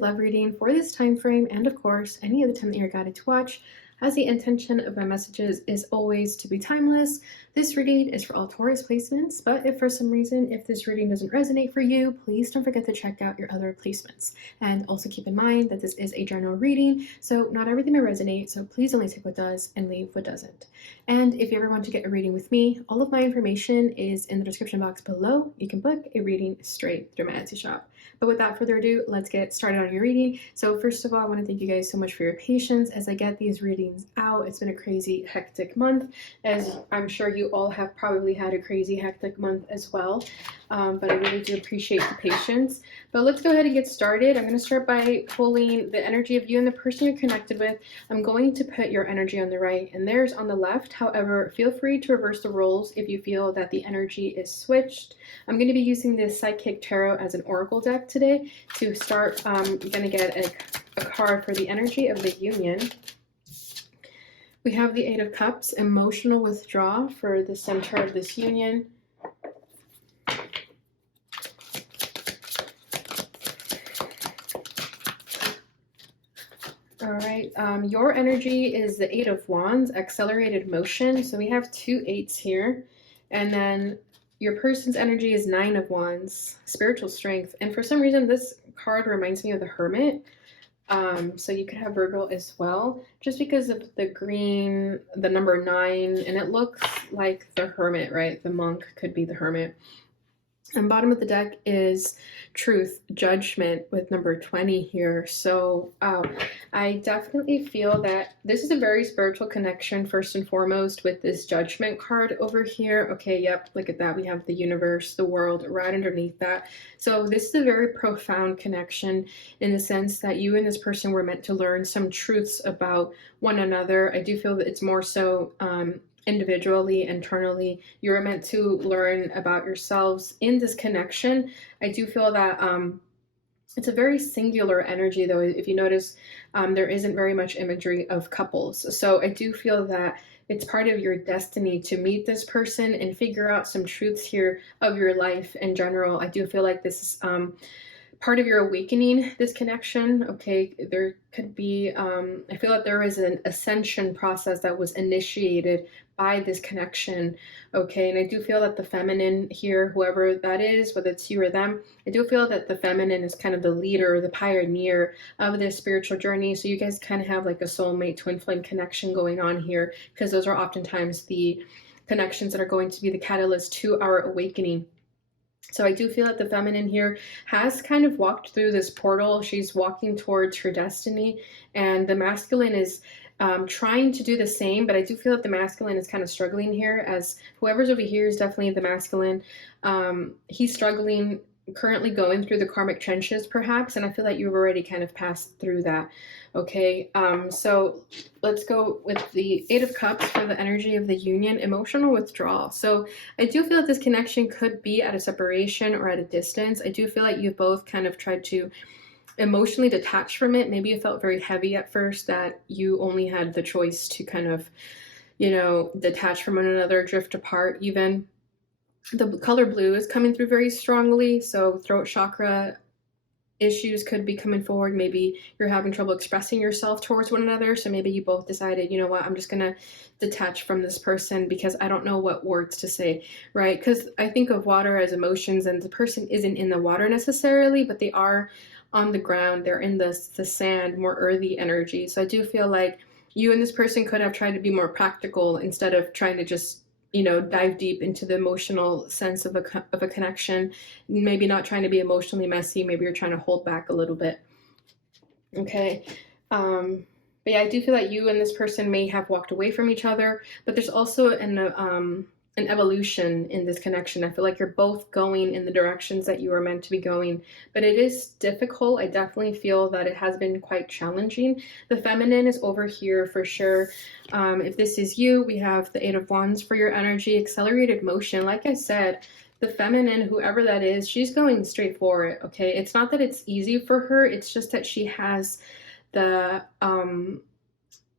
collective love reading for this time frame, and of course, any other time that you're guided to watch, as the intention of my messages is always to be timeless. This reading is for all Taurus placements, but if for some reason, if this reading doesn't resonate for you, please don't forget to check out your other placements. And also keep in mind that this is a general reading, so not everything may resonate, so please only take what does and leave what doesn't. And if you ever want to get a reading with me, all of my information is in the description box below. You can book a reading straight through my Etsy shop. But without further ado, let's get started on your reading. So first of all, I want to thank you guys so much for your patience as I get these readings out. It's been a crazy, hectic month, as I'm sure you all have probably had a crazy, hectic month as well. But I really do appreciate the patience. But let's go ahead and get started. I'm going to start by pulling the energy of you and the person you're connected with. I'm going to put your energy on the right and theirs on the left. However, feel free to reverse the roles if you feel that the energy is switched. I'm going to be using this Psychic Tarot as an oracle deck today. To start, I'm going to get a card for the energy of the union. We have the Eight of Cups, emotional withdrawal for the center of this union. All right, your energy is the Eight of Wands, accelerated motion. So we have two eights here. And then your person's energy is Nine of Wands, spiritual strength. And for some reason, this card reminds me of the Hermit. So you could have Virgo as well, just because of the green, the number 9, and it looks like the Hermit, right? The monk could be the Hermit. And bottom of the deck is Truth, Judgment with number 20 here. So I definitely feel that this is a very spiritual connection first and foremost with this Judgment card over here. Okay, yep, look at that. We have the universe, the world right underneath that. So this is a very profound connection in the sense that you and this person were meant to learn some truths about one another. I do feel that it's more so individually, internally, you're meant to learn about yourselves in this connection. I do feel that it's a very singular energy, though. If you notice, there isn't very much imagery of couples. So I do feel that it's part of your destiny to meet this person and figure out some truths here of your life in general. I do feel like this is part of your awakening, this connection. Okay, there could be, I feel like there is an ascension process that was initiated by this connection. Okay, and I do feel that the feminine here, whoever that is, whether it's you or them, I do feel that the feminine is kind of the leader, the pioneer of this spiritual journey. So you guys kind of have like a soulmate twin flame connection going on here, because those are oftentimes the connections that are going to be the catalyst to our awakening. So I do feel that the feminine here has kind of walked through this portal. She's walking towards her destiny, and the masculine is trying to do the same, but I do feel that the masculine is kind of struggling here, as whoever's over here is definitely the masculine. He's struggling, currently going through the karmic trenches perhaps, and I feel like you've already kind of passed through that. Okay, so let's go with the Eight of Cups for the energy of the union, emotional withdrawal. So I do feel that this connection could be at a separation or at a distance. I do feel like you've both kind of tried to emotionally detach from it. Maybe you felt very heavy at first, that you only had the choice to kind of, you know, detach from one another, drift apart even. The color blue is coming through very strongly, so throat chakra issues could be coming forward. Maybe you're having trouble expressing yourself towards one another, so maybe you both decided, you know what, I'm just gonna detach from this person because I don't know what words to say, right? Because I think of water as emotions, and the person isn't in the water necessarily, but they are on the ground, they're in the sand, more earthy energy. So I do feel like you and this person could have tried to be more practical instead of trying to just, you know, dive deep into the emotional sense of a connection. Maybe not trying to be emotionally messy. Maybe you're trying to hold back a little bit. Okay. But yeah, I do feel that you and this person may have walked away from each other, but there's also an evolution in this connection. I feel like you're both going in the directions that you were meant to be going, but it is difficult. I definitely feel that it has been quite challenging. The feminine is over here for sure. If this is you, we have the Eight of Wands for your energy, accelerated motion. Like I said, the feminine, whoever that is, she's going straight for it. Okay, it's not that it's easy for her, it's just that she has the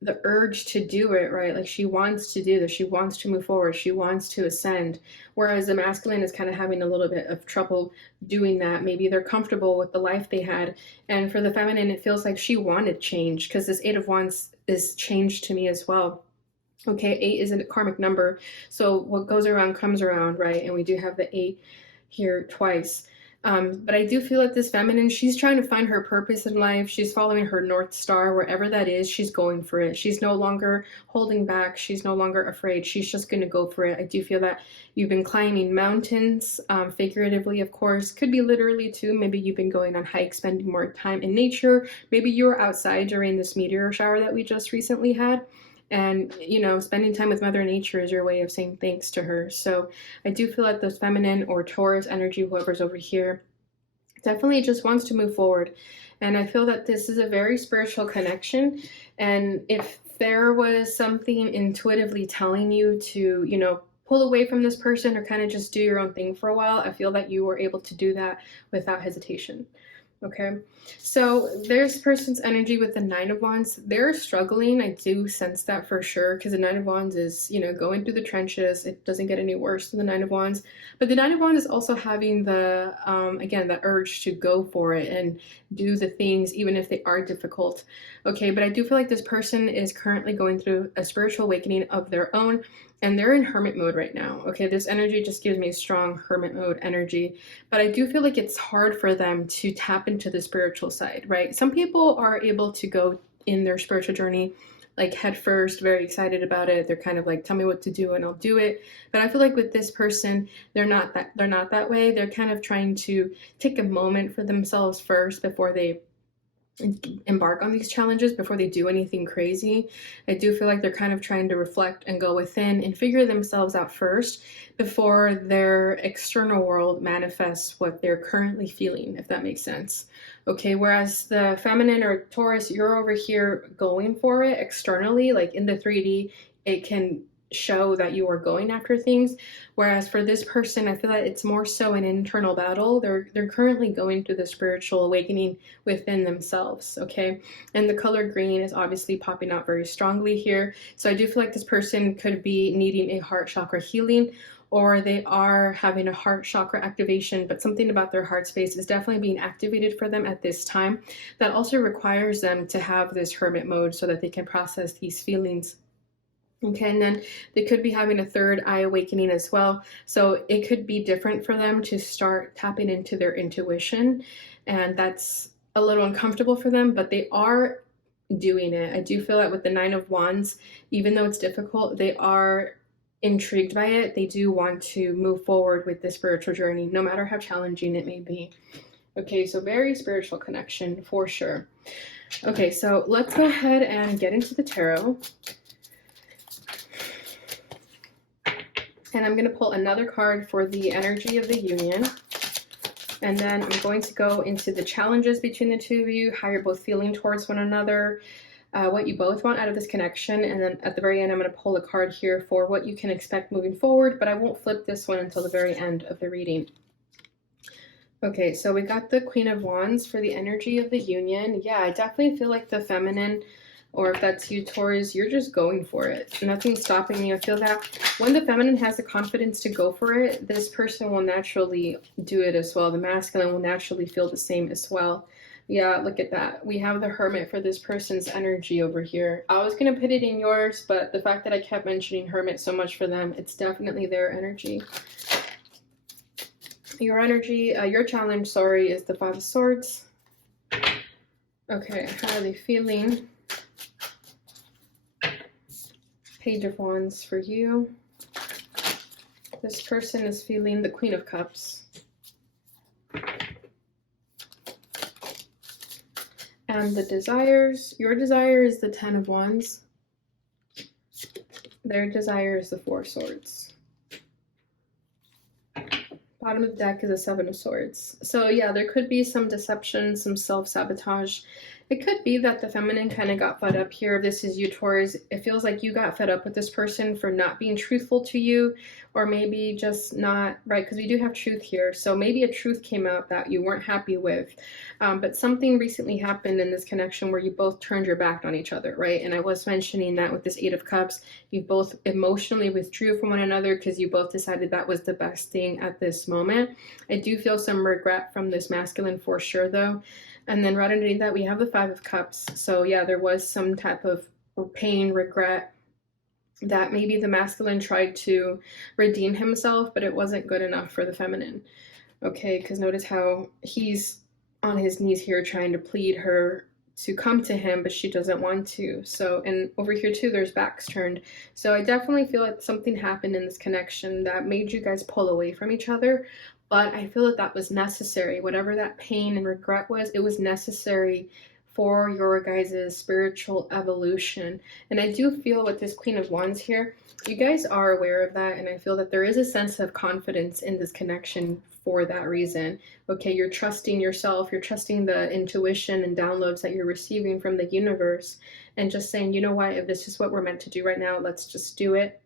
the urge to do it, right? Like she wants to do this, she wants to move forward, she wants to ascend. Whereas the masculine is kind of having a little bit of trouble doing that. Maybe they're comfortable with the life they had. And for the feminine, it feels like she wanted change, because this Eight of Wands is change to me as well. Okay, 8 is a karmic number. So what goes around comes around, right? And we do have the 8 here twice. But I do feel that this feminine, she's trying to find her purpose in life. She's following her North Star, wherever that is, she's going for it. She's no longer holding back. She's no longer afraid. She's just going to go for it. I do feel that you've been climbing mountains, figuratively, of course. Could be literally too. Maybe you've been going on hikes, spending more time in nature. Maybe you were outside during this meteor shower that we just recently had. And, you know, spending time with Mother Nature is your way of saying thanks to her. So I do feel like this feminine or Taurus energy, whoever's over here, definitely just wants to move forward. And I feel that this is a very spiritual connection. And if there was something intuitively telling you to, you know, pull away from this person or kind of just do your own thing for a while, I feel that you were able to do that without hesitation. Okay, so there's person's energy with the Nine of Wands. They're struggling. I do sense that for sure, because the Nine of Wands is, you know, going through the trenches. It doesn't get any worse than the Nine of Wands. But the Nine of Wands is also having the, again, that urge to go for it and do the things, even if they are difficult. Okay, but I do feel like this person is currently going through a spiritual awakening of their own. And they're in hermit mode right now. Okay, this energy just gives me a strong hermit mode energy. But I do feel like it's hard for them to tap into the spiritual side, right? Some people are able to go in their spiritual journey like head first, very excited about it. They're kind of like, tell me what to do and I'll do it. But I feel like with this person, they're not that way. They're kind of trying to take a moment for themselves first before they embark on these challenges, before they do anything crazy. I do feel like they're kind of trying to reflect and go within and figure themselves out first before their external world manifests what they're currently feeling, if that makes sense. Okay, whereas the feminine or Taurus, you're over here going for it externally, like in the 3D, it can show that you are going after things. Whereas for this person, I feel that it's more so an internal battle. They're currently going through the spiritual awakening within themselves. Okay, and the color green is obviously popping out very strongly here. So I do feel like this person could be needing a heart chakra healing, or they are having a heart chakra activation, but something about their heart space is definitely being activated for them at this time. That also requires them to have this hermit mode so that they can process these feelings. Okay, and then they could be having a third eye awakening as well. So it could be different for them to start tapping into their intuition. And that's a little uncomfortable for them, but they are doing it. I do feel that with the Nine of Wands, even though it's difficult, they are intrigued by it. They do want to move forward with the spiritual journey, no matter how challenging it may be. Okay, so very spiritual connection for sure. Okay, so let's go ahead and get into the tarot. And I'm going to pull another card for the energy of the union. And then I'm going to go into the challenges between the two of you, how you're both feeling towards one another, what you both want out of this connection. And then at the very end, I'm going to pull a card here for what you can expect moving forward, but I won't flip this one until the very end of the reading. Okay, so we got the Queen of Wands for the energy of the union. Yeah, I definitely feel like the feminine, or if that's you, Taurus, you're just going for it. Nothing's stopping you. I feel that when the feminine has the confidence to go for it, this person will naturally do it as well. The masculine will naturally feel the same as well. Yeah, look at that. We have the Hermit for this person's energy over here. I was going to put it in yours, but the fact that I kept mentioning Hermit so much for them, it's definitely their energy. Your energy, your challenge, sorry, is the Five of Swords. Okay, how are they feeling? Page of Wands for you. This person is feeling the Queen of Cups. And the desires, your desire is the Ten of Wands. Their desire is the Four of Swords. Bottom of the deck is a Seven of Swords. So yeah, there could be some deception, some self-sabotage. It could be that the feminine kind of got fed up here. If this is you, Taurus, it feels like you got fed up with this person for not being truthful to you, or maybe just not, right? Because we do have truth here. So maybe a truth came out that you weren't happy with. But something recently happened in this connection where you both turned your back on each other, right? And I was mentioning that with this Eight of Cups, you both emotionally withdrew from one another because you both decided that was the best thing at this moment. I do feel some regret from this masculine for sure, though. And then right underneath that, we have the Five of Cups. So yeah, there was some type of pain, regret, that maybe the masculine tried to redeem himself, but it wasn't good enough for the feminine. Okay, because notice how he's on his knees here trying to plead her to come to him, but she doesn't want to. So, and over here too, there's backs turned. So I definitely feel like something happened in this connection that made you guys pull away from each other. But I feel that that was necessary. Whatever that pain and regret was, it was necessary for your guys' spiritual evolution. And I do feel with this Queen of Wands here, you guys are aware of that. And I feel that there is a sense of confidence in this connection for that reason. Okay, you're trusting yourself, you're trusting the intuition and downloads that you're receiving from the universe, and just saying, you know what, if this is what we're meant to do right now, let's just do it.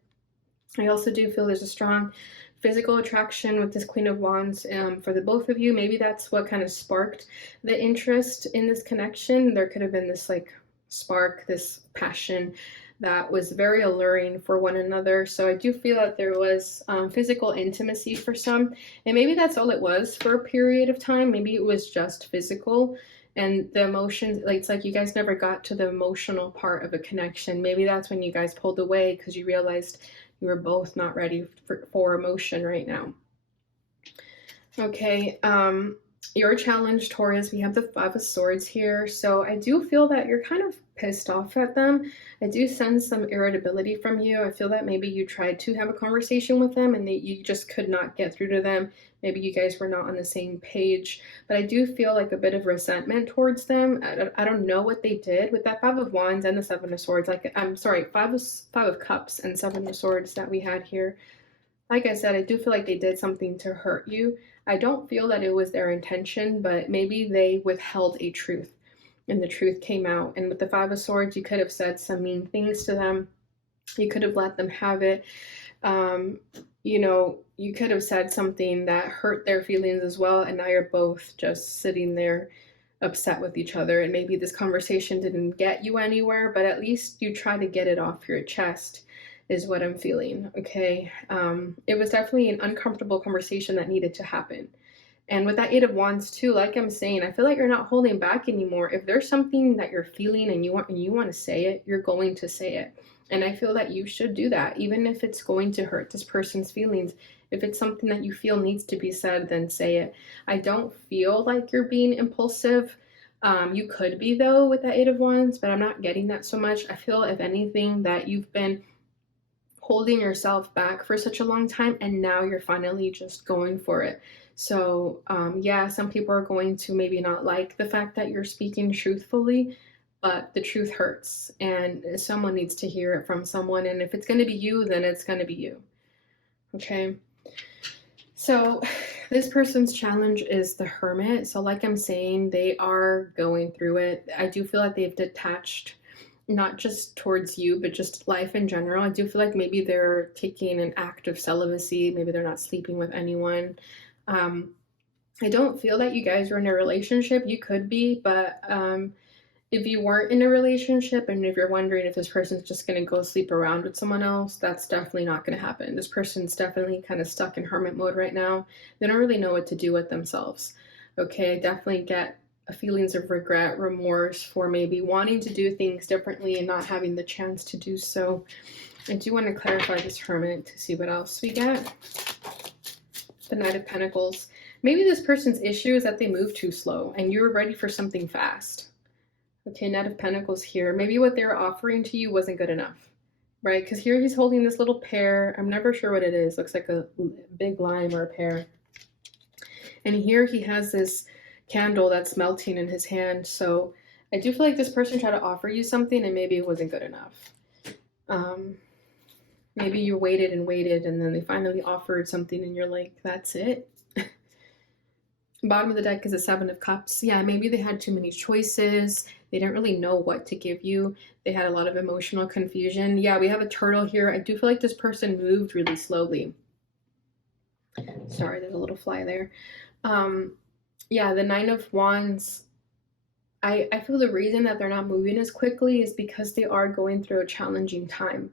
I also do feel there's a strong physical attraction with this Queen of Wands for the both of you. Maybe that's what kind of sparked the interest in this connection. There could have been this like spark, this passion that was very alluring for one another. So I do feel that there was physical intimacy for some, and maybe that's all it was for a period of time. Maybe it was just physical, and the emotions, like it's like you guys never got to the emotional part of a connection. Maybe that's when you guys pulled away because you realized you were both not ready for emotion right now. Okay, your challenge, Taurus, we have the Five of Swords here. So I do feel that you're kind of pissed off at them. I do sense some irritability from you. I feel that maybe you tried to have a conversation with them and you just could not get through to them. Maybe you guys were not on the same page, but I do feel like a bit of resentment towards them. I don't know what they did with that Five of Wands and the Seven of Swords. Like, I'm sorry, Five of Cups and Seven of Swords that we had here. Like I said, I do feel like they did something to hurt you. I don't feel that it was their intention, but maybe they withheld a truth and the truth came out. And with the Five of Swords, you could have said some mean things to them. You could have let them have it. You know, you could have said something that hurt their feelings as well. And now you're both just sitting there upset with each other. And maybe this conversation didn't get you anywhere, but at least you try to get it off your chest, is what I'm feeling. Okay. It was definitely an uncomfortable conversation that needed to happen. And with that Eight of Wands too, like I'm saying, I feel like you're not holding back anymore. If there's something that you're feeling and you want to say it, you're going to say it. And I feel that you should do that, even if it's going to hurt this person's feelings. If it's something that you feel needs to be said, then say it. I don't feel like you're being impulsive. You could be though with that Eight of Wands, but I'm not getting that so much. I feel, if anything, that you've been holding yourself back for such a long time and now you're finally just going for it. So yeah, some people are going to maybe not like the fact that you're speaking truthfully, but the truth hurts and someone needs to hear it from someone. And if it's going to be you, then it's going to be you. Okay. So this person's challenge is the Hermit. So like I'm saying, they are going through it. I do feel like they've detached, not just towards you, but just life in general. I do feel like maybe they're taking an act of celibacy. Maybe they're not sleeping with anyone. I don't feel that you guys are in a relationship. You could be, but if you weren't in a relationship and if you're wondering if this person's just going to go sleep around with someone else, that's definitely not going to happen. This person's definitely kind of stuck in hermit mode right now. They don't really know what to do with themselves. Okay, I definitely get feelings of regret, remorse for maybe wanting to do things differently and not having the chance to do so. I do want to clarify this Hermit to see what else we get. The Knight of Pentacles. Maybe this person's issue is that they move too slow and you're ready for something fast. Okay, Knight of Pentacles here. Maybe what they were offering to you wasn't good enough, right? Because here he's holding this little pear. I'm never sure what it is. Looks like a big lime or a pear. And here he has this candle that's melting in his hand. So I do feel like this person tried to offer you something and maybe it wasn't good enough. Maybe you waited and waited and then they finally offered something and you're like, that's it. Bottom of the deck is a Seven of Cups. Yeah, maybe they had too many choices. They didn't really know what to give you. They had a lot of emotional confusion. Yeah, we have a turtle here. I do feel like this person moved really slowly. Sorry, there's a little fly there. Yeah, the Nine of Wands. I feel the reason that they're not moving as quickly is because they are going through a challenging time.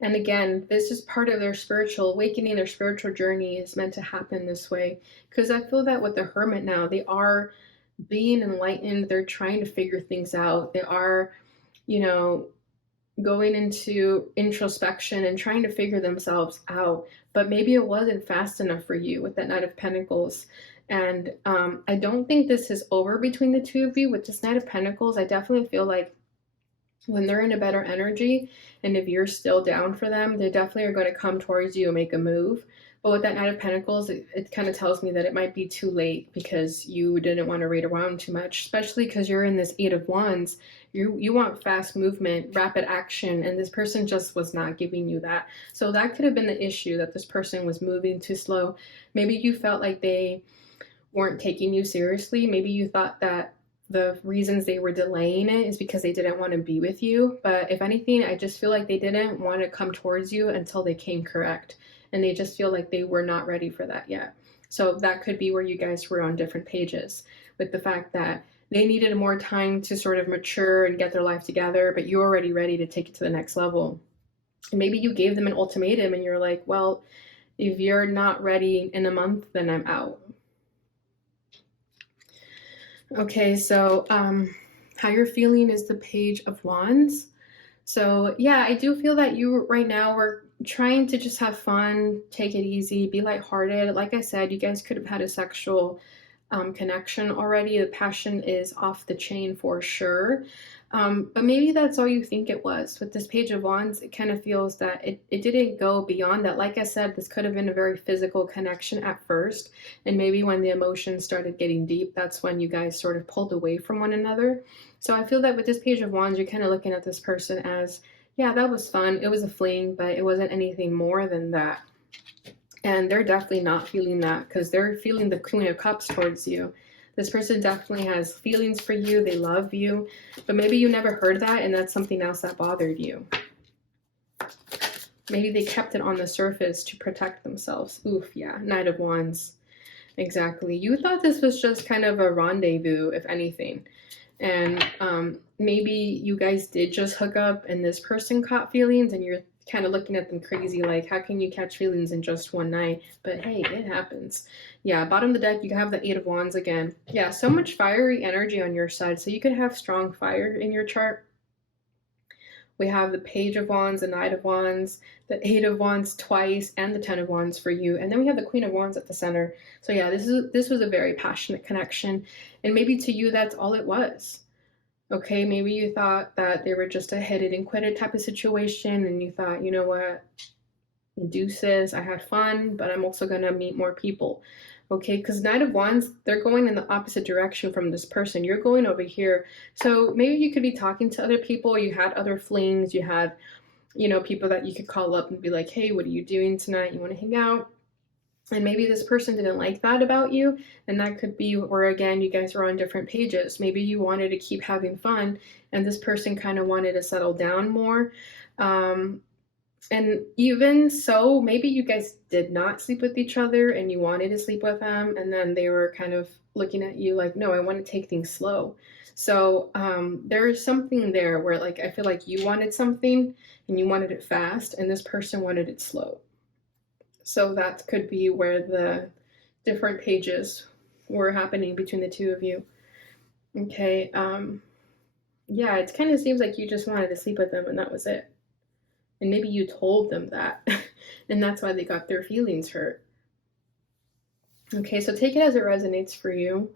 And again, this is part of their spiritual awakening, their spiritual journey is meant to happen this way. Because I feel that with the Hermit now, they are being enlightened, they're trying to figure things out. They are, you know, going into introspection and trying to figure themselves out. But maybe it wasn't fast enough for you with that Knight of Pentacles. And I don't think this is over between the two of you. With this Knight of Pentacles, I definitely feel like when they're in a better energy, and if you're still down for them, they definitely are going to come towards you and make a move. But with that Knight of Pentacles, it kind of tells me that it might be too late because you didn't want to wait around too much, especially because you're in this Eight of Wands. You want fast movement, rapid action, and this person just was not giving you that. So that could have been the issue, that this person was moving too slow. Maybe you felt like they weren't taking you seriously. Maybe you thought that the reasons they were delaying it is because they didn't want to be with you. But if anything, I just feel like they didn't want to come towards you until they came correct. And they just feel like they were not ready for that yet. So that could be where you guys were on different pages, with the fact that they needed more time to sort of mature and get their life together, but you're already ready to take it to the next level. And maybe you gave them an ultimatum and you're like, well, if you're not ready in a month, then I'm out. Okay, so how you're feeling is the Page of Wands. So yeah, I do feel that you right now were trying to just have fun, take it easy, be lighthearted. Like I said, you guys could have had a sexual connection already. The passion is off the chain for sure. But maybe that's all you think it was. With this Page of Wands, it kind of feels that it didn't go beyond that. Like I said, this could have been a very physical connection at first. And maybe when the emotions started getting deep, that's when you guys sort of pulled away from one another. So I feel that with this Page of Wands, you're kind of looking at this person as, yeah, that was fun. It was a fling, but it wasn't anything more than that. And they're definitely not feeling that because they're feeling the Queen of Cups towards you. This person definitely has feelings for you. They love you. But maybe you never heard that and that's something else that bothered you. Maybe they kept it on the surface to protect themselves. Oof, yeah. Knight of Wands. Exactly. You thought this was just kind of a rendezvous, if anything. And maybe you guys did just hook up and this person caught feelings and you're kind of looking at them crazy, like, how can you catch feelings in just one night? But hey, it happens. Yeah, bottom of the deck, you have the Eight of Wands again. Yeah, so much fiery energy on your side. So you could have strong fire in your chart. We have the Page of Wands, the Knight of Wands, the Eight of Wands twice, and the Ten of Wands for you. And then we have the Queen of Wands at the center. So yeah, this was a very passionate connection. And maybe to you, that's all it was. Okay, maybe you thought that they were just a hit it and quit it type of situation, and you thought, you know what, deuces, I had fun, but I'm also gonna meet more people. Okay, because Knight of Wands, they're going in the opposite direction from this person. You're going over here. So maybe you could be talking to other people, you had other flings, you had, you know, people that you could call up and be like, hey, what are you doing tonight? You want to hang out? And maybe this person didn't like that about you, and that could be where, again, you guys are on different pages. Maybe you wanted to keep having fun, and this person kind of wanted to settle down more. And even so, maybe you guys did not sleep with each other, and you wanted to sleep with them, and then they were kind of looking at you like, no, I want to take things slow. So there's something there where, like, I feel like you wanted something, and you wanted it fast, and this person wanted it slow. So that could be where the different pages were happening between the two of you. Okay, yeah, it kind of seems like you just wanted to sleep with them and that was it. And maybe you told them that, and that's why they got their feelings hurt. Okay, so take it as it resonates for you.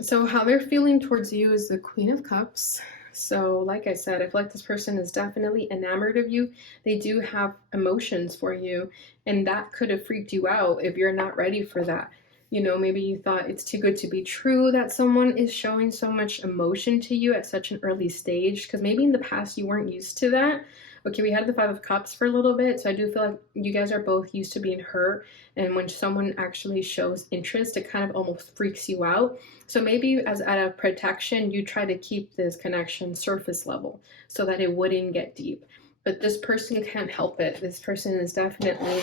So how they're feeling towards you is the Queen of Cups. So like I said, I feel like this person is definitely enamored of you. They do have emotions for you, and that could have freaked you out if you're not ready for that. You know, maybe you thought it's too good to be true that someone is showing so much emotion to you at such an early stage, because maybe in the past you weren't used to that. Okay, we had the Five of Cups for a little bit, so I do feel like you guys are both used to being hurt, and when someone actually shows interest, it kind of almost freaks you out. So maybe as out of protection, you try to keep this connection surface level so that it wouldn't get deep. But this person can't help it. This person is definitely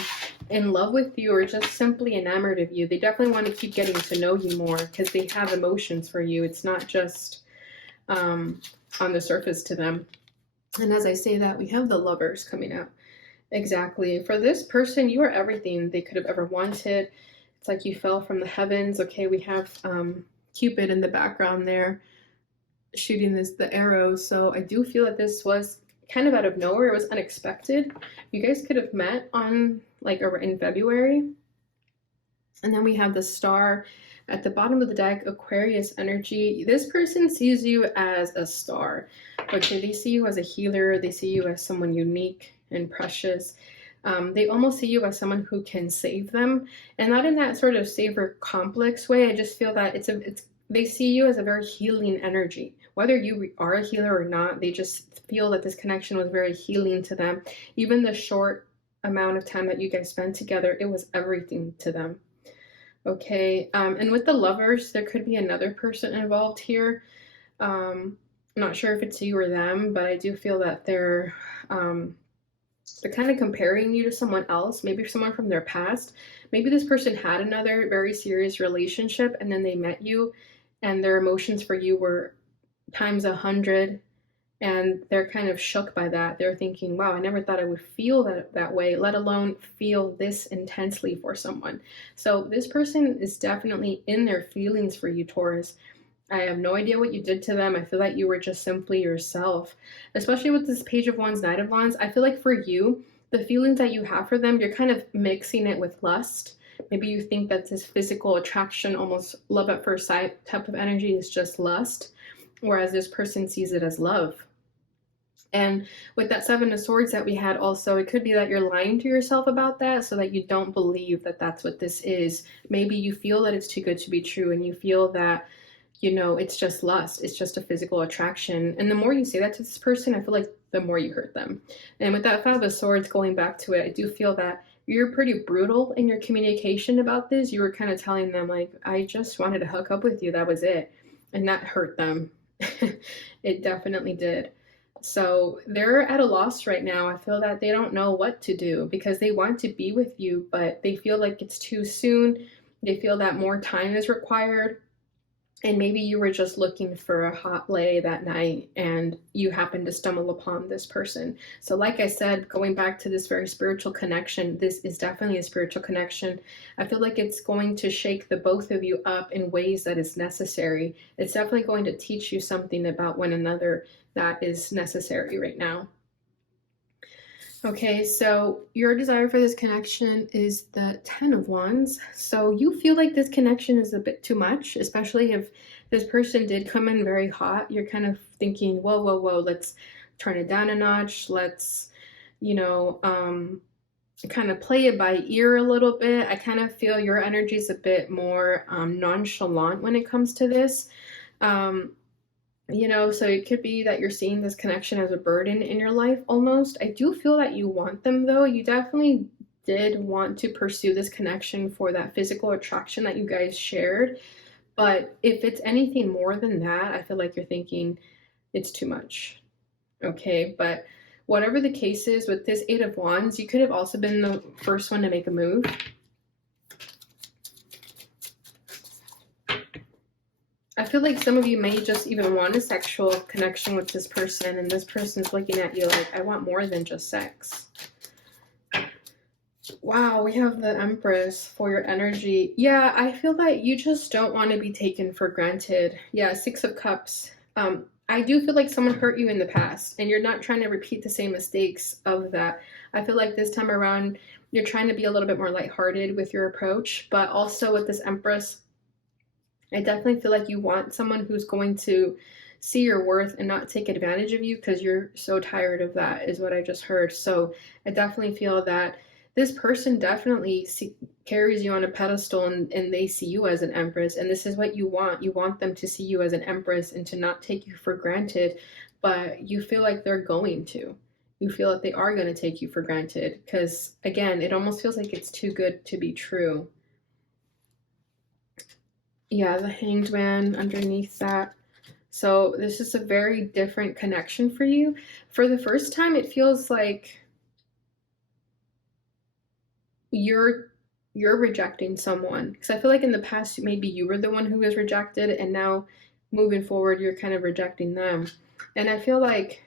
in love with you or just simply enamored of you. They definitely want to keep getting to know you more because they have emotions for you. It's not just on the surface to them. And as I say that, we have the Lovers coming out. Exactly. For this person, you are everything they could have ever wanted. It's like you fell from the heavens. Okay, we have Cupid in the background there shooting the arrows. So I do feel that this was kind of out of nowhere. It was unexpected. You guys could have met on like in February. And then we have the Star at the bottom of the deck, Aquarius energy. This person sees you as a star. Okay, they see you as a healer. They see you as someone unique and precious. They almost see you as someone who can save them, and not in that sort of saver complex way. I just feel that they see you as a very healing energy. Whether you are a healer or not, they just feel that this connection was very healing to them. Even the short amount of time that you guys spent together, it was everything to them. Okay, and with the Lovers, there could be another person involved here. I'm not sure if it's you or them, but I do feel that they're kind of comparing you to someone else, maybe someone from their past. Maybe this person had another very serious relationship and then they met you and their emotions for you were times 100, and they're kind of shook by that. They're thinking, wow, I never thought I would feel that way, let alone feel this intensely for someone. So this person is definitely in their feelings for you, Taurus. I have no idea what you did to them. I feel like you were just simply yourself, especially with this Page of Wands, Knight of Wands. I feel like for you, the feelings that you have for them, you're kind of mixing it with lust. Maybe you think that this physical attraction, almost love at first sight type of energy, is just lust, whereas this person sees it as love. And with that Seven of Swords that we had also, it could be that you're lying to yourself about that so that you don't believe that that's what this is. Maybe you feel that it's too good to be true and you feel that, you know, it's just lust. It's just a physical attraction. And the more you say that to this person, I feel like the more you hurt them. And with that Five of Swords, going back to it, I do feel that you're pretty brutal in your communication about this. You were kind of telling them, like, I just wanted to hook up with you. That was it. And that hurt them. It definitely did. So they're at a loss right now. I feel that they don't know what to do because they want to be with you, but they feel like it's too soon. They feel that more time is required. And maybe you were just looking for a hot lay that night and you happened to stumble upon this person. So like I said, going back to this very spiritual connection, this is definitely a spiritual connection. I feel like it's going to shake the both of you up in ways that is necessary. It's definitely going to teach you something about one another that is necessary right now. Okay, so your desire for this connection is the Ten of Wands. So you feel like this connection is a bit too much, especially if this person did come in very hot. You're kind of thinking, whoa, whoa, whoa, let's turn it down a notch. Let's, you know, kind of play it by ear a little bit. I kind of feel your energy is a bit more nonchalant when it comes to this. You know, so it could be that you're seeing this connection as a burden in your life almost. I do feel that you want them though. You definitely did want to pursue this connection for that physical attraction that you guys shared. But if it's anything more than that, I feel like you're thinking it's too much. Okay, but whatever the case is with this Eight of Wands, you could have also been the first one to make a move. I feel like some of you may just even want a sexual connection with this person, and this person's looking at you like, I want more than just sex. Wow, we have the Empress for your energy. Yeah, I feel that you just don't want to be taken for granted. Yeah, Six of Cups. I do feel like someone hurt you in the past, and you're not trying to repeat the same mistakes of that. I feel like this time around, you're trying to be a little bit more lighthearted with your approach, but also with this Empress, I definitely feel like you want someone who's going to see your worth and not take advantage of you because you're so tired of that, is what I just heard. So I definitely feel that this person definitely carries you on a pedestal, and they see you as an empress, and this is what you want. You want them to see you as an empress and to not take you for granted, but you feel like they're going to. you feel that they are going to take you for granted, because again, it almost feels like it's too good to be true. Yeah, the Hanged Man underneath that. So this is a very different connection for you. For the first time, it feels like you're rejecting someone, because I feel like in the past maybe you were the one who was rejected, and now moving forward you're kind of rejecting them. And I feel like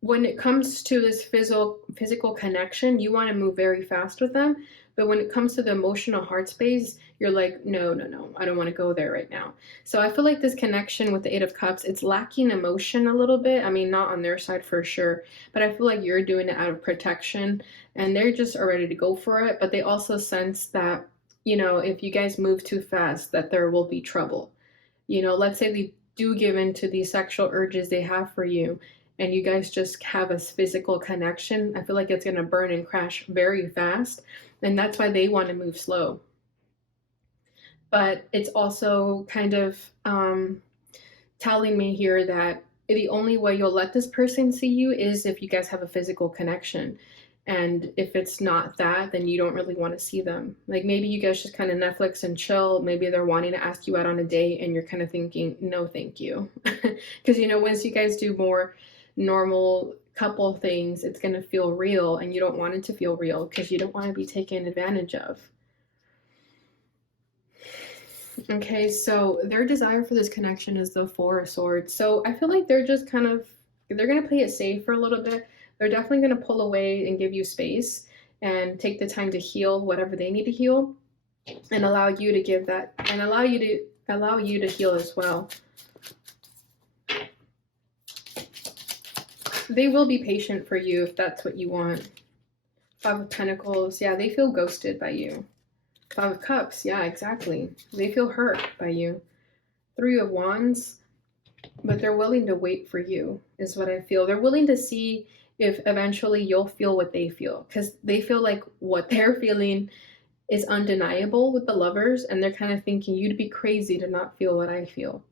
when it comes to this physical connection, you want to move very fast with them. But when it comes to the emotional heart space, you're like, no, no, no, I don't want to go there right now. So I feel like this connection with the Eight of Cups, it's lacking emotion a little bit. I mean, not on their side for sure, but I feel like you're doing it out of protection, and they're just are ready to go for it. But they also sense that, you know, if you guys move too fast, that there will be trouble. You know, let's say they do give in to these sexual urges they have for you, and you guys just have a physical connection. I feel like it's going to burn and crash very fast, and that's why they want to move slow. But it's also kind of telling me here that the only way you'll let this person see you is if you guys have a physical connection. And if it's not that, then you don't really want to see them. Like maybe you guys just kind of Netflix and chill. Maybe they're wanting to ask you out on a date and you're kind of thinking, no, thank you. Because, you know, once you guys do more normal couple things, it's going to feel real, and you don't want it to feel real because you don't want to be taken advantage of. Okay, so their desire for this connection is the Four of Swords. So I feel like they're just kind of, they're going to play it safe for a little bit. They're definitely going to pull away and give you space and take the time to heal whatever they need to heal, and allow you to give that, and allow you to heal as well. They will be patient for you if that's what you want. Five of Pentacles, yeah, they feel ghosted by you. Five of Cups, yeah, exactly. They feel hurt by you. Three of Wands, but they're willing to wait for you, is what I feel. They're willing to see if eventually you'll feel what they feel, because they feel like what they're feeling is undeniable with the Lovers, and they're kind of thinking you'd be crazy to not feel what I feel.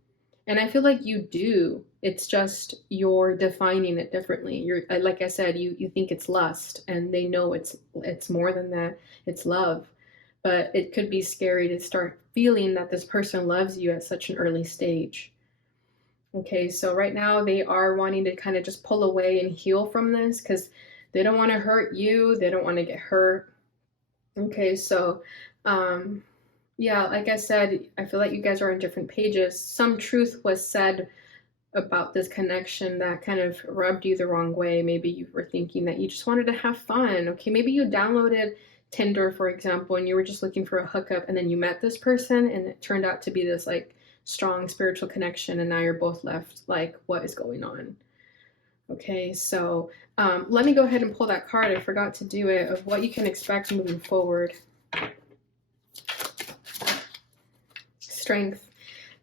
And I feel like you do. It's just you're defining it differently. You're, like I said, you think it's lust, and they know it's more than that. It's love. But it could be scary to start feeling that this person loves you at such an early stage. Okay, so right now they are wanting to kind of just pull away and heal from this, because they don't want to hurt you. They don't want to get hurt. Okay, so yeah, like I said, I feel like you guys are on different pages. Some truth was said about this connection that kind of rubbed you the wrong way. Maybe you were thinking that you just wanted to have fun. Okay, maybe you downloaded Tinder, for example, and you were just looking for a hookup, and then you met this person and it turned out to be this like strong spiritual connection, and now you're both left like, what is going on? Okay, so let me go ahead and pull that card. I forgot to do it, of what you can expect moving forward. Strength.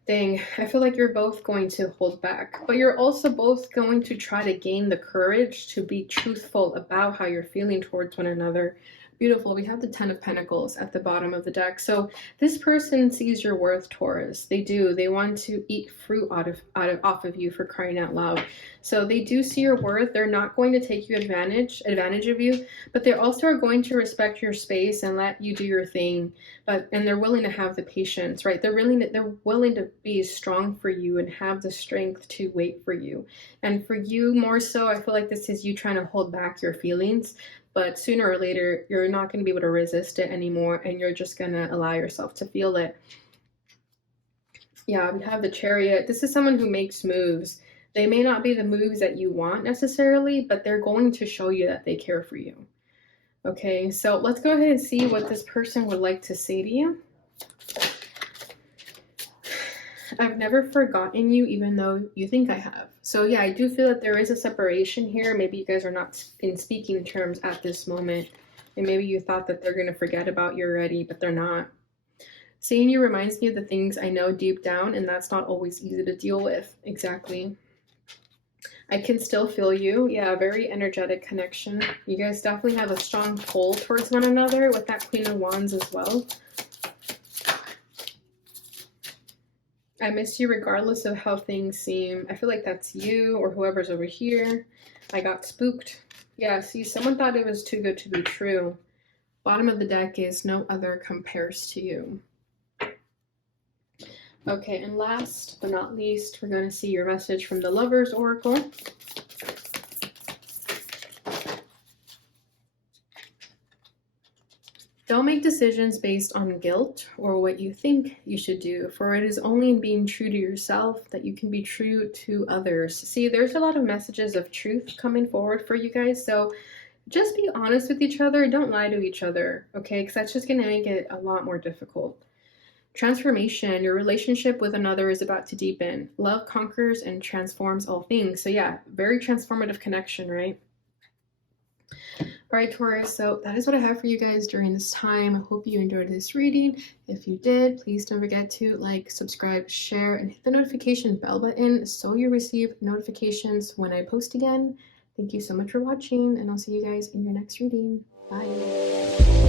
Dang, I feel like you're both going to hold back, but you're also both going to try to gain the courage to be truthful about how you're feeling towards one another. Beautiful. We have the Ten of Pentacles at the bottom of the deck. So this person sees your worth, Taurus. They do. They want to eat fruit off of you, for crying out loud. So they do see your worth. They're not going to take you advantage of you, but they also are going to respect your space and let you do your thing. And they're willing to have the patience, right? They're willing to be strong for you and have the strength to wait for you. And for you more so, I feel like this is you trying to hold back your feelings. But sooner or later, you're not going to be able to resist it anymore, and you're just going to allow yourself to feel it. Yeah, we have the Chariot. This is someone who makes moves. They may not be the moves that you want necessarily, but they're going to show you that they care for you. Okay, so let's go ahead and see what this person would like to say to you. I've never forgotten you, even though you think I have. So yeah, I do feel that there is a separation here. Maybe you guys are not in speaking terms at this moment. And maybe you thought that they're going to forget about you already, but they're not. Seeing you reminds me of the things I know deep down, and that's not always easy to deal with. Exactly. I can still feel you. Yeah, very energetic connection. You guys definitely have a strong pull towards one another with that Queen of Wands as well. I miss you regardless of how things seem. I feel like that's you or whoever's over here. I got spooked. Yeah, see, someone thought it was too good to be true. Bottom of the deck is no other compares to you. Okay, and last but not least, we're going to see your message from the Lover's Oracle. Don't make decisions based on guilt or what you think you should do, for it is only in being true to yourself that you can be true to others. See, there's a lot of messages of truth coming forward for you guys, so just be honest with each other. Don't lie to each other, okay? Because that's just going to make it a lot more difficult. Transformation, your relationship with another is about to deepen. Love conquers and transforms all things. So yeah, very transformative connection, right? All right, Taurus, so that is what I have for you guys during this time. I hope you enjoyed this reading. If you did, please don't forget to like, subscribe, share, and hit the notification bell button so you receive notifications when I post again. Thank you so much for watching, and I'll see you guys in your next reading. Bye.